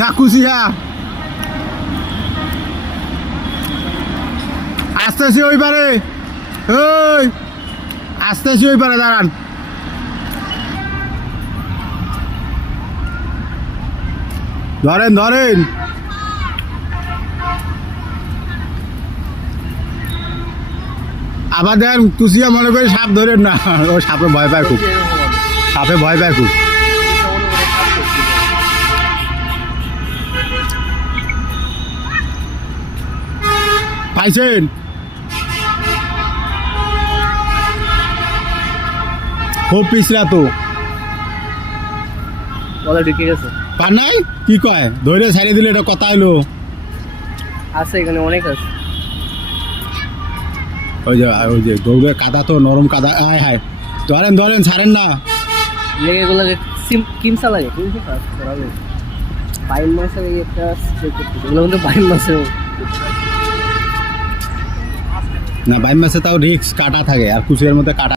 না কুচিয়া আসতেছি ওই পারে, ওই আসতেছি ওই পারে, দাঁড়ান। ধরেন ধরেন, আবার দেখেন কুচিয়া মনে করে সাপ ধরেন না, ও সাপে ভয় পায় খুব, সাপে ভয় পায় খুব। পাইছেন? খুব পিছলা তো বলে ঢুকে গেছে। পার নাই কি কয়, ধরে ছাড়িয়ে দিলে এটা কথা হইলো। আছে এখানে অনেক আছে। ওই যে দৌড়ে কাদা তো নরম কাদা, আয় হায়, ধরেন ধরেন, ছাড়েন না। লেগে এগুলো কিমসা লাগে, কিমসা কাজ করা হবে। বাইম মাছের এই একটা চেক করতে, এগুলো কিন্তু বাইম মাছের না বাইম মাছে তাও রিক্স, কাটা থাকে, আর কুচিয়ার মধ্যে কাটা